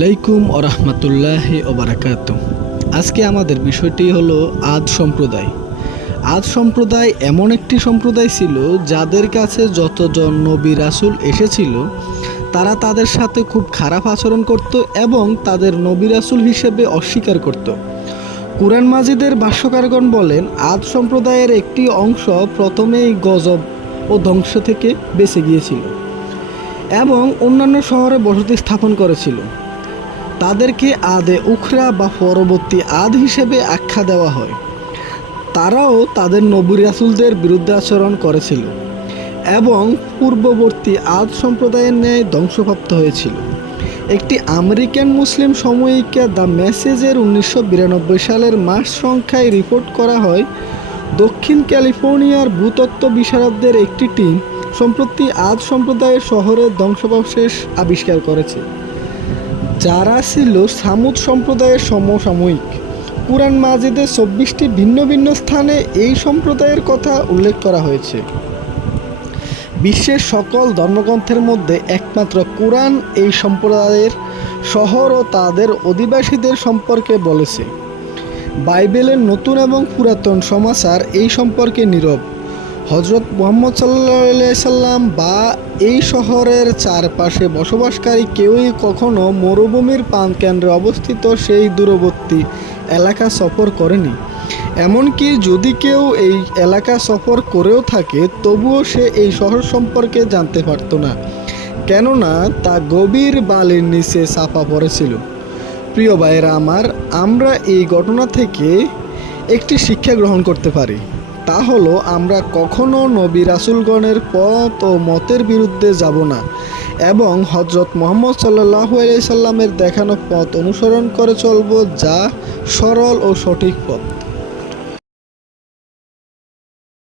আলাইকুম ওরহমতুল্লাহি ওবারাকাতু। আজকে আমাদের বিষয়টি হলো আদ সম্প্রদায়। আদ সম্প্রদায় এমন একটি সম্প্রদায় ছিল যাদের কাছে যতজন নবী রাসূল এসেছিল তারা তাদের সাথে খুব খারাপ আচরণ করত এবং তাদের নবী রাসূল হিসেবে অস্বীকার করত। কুরআন মাজিদের ভাষ্যকারগণ বলেন, আদ সম্প্রদায়ের একটি অংশ প্রথমেই গজব ও ধ্বংস থেকে বেঁচে গিয়েছিল এবং অন্যান্য শহরে বসতি স্থাপন করেছিল। তাদেরকে আদে উখরা বা পরবর্তী আদ হিসেবে আখ্যা দেওয়া হয়। তারাও তাদের নবী রাসূলদের বিরুদ্ধে আচরণ করেছিল এবং পূর্ববর্তী আদ সম্প্রদায়ের ন্যায় ধ্বংসপ্রাপ্ত হয়েছিল। একটি আমেরিকান মুসলিম সাময়িকীর দ্য মেসেজের 1992 সালের মার্চ সংখ্যায় রিপোর্ট করা হয়, দক্ষিণ ক্যালিফোর্নিয়ার ভূতত্ত্ব বিশারদদের একটি টিম সম্প্রতি আদ সম্প্রদায়ের শহরের ধ্বংসাবশেষ আবিষ্কার করেছে, যারা ছিল সামুদ সম্প্রদায়ের সমসাময়িক। কুরআন মাজিদে 24টি ভিন্ন ভিন্ন স্থানে এই সম্প্রদায়ের কথা উল্লেখ করা হয়েছে। বিশ্বের সকল ধর্মগ্রন্থের মধ্যে একমাত্র কুরআন এই সম্প্রদায়ের শহর ও তাদের অধিবাসীদের সম্পর্কে বলেছে। বাইবেলের নতুন এবং পুরাতন সমাচার এই সম্পর্কে নীরব। হযরত মুহাম্মদ সাল্লাল্লাহু আলাইহি সাল্লাম বা এই শহরের চারপাশে বসবাসকারী কেউই কখনো মরুভূমির প্রাণকেন্দ্রে অবস্থিত সেই দূরবর্তী এলাকা সফর করেনি। এমনকি যদি কেউ এই এলাকা সফর করেও থাকে তবুও সে এই শহর সম্পর্কে জানতে পারত না, কেননা তা গভীর বালির নিচে চাপা পড়েছিল। প্রিয় ভাইয়েরা আমার, আমরা এই ঘটনা থেকে একটি শিক্ষা গ্রহণ করতে পারি। তা হলো, আমরা কখনো নবী রাসূলগণের পথ ও মতের বিরুদ্ধে যাব না এবং হযরত মুহাম্মদ সাল্লাল্লাহু আলাইহি সাল্লামের দেখানো পথ অনুসরণ করে চলব, যা সরল ও সঠিক পথ।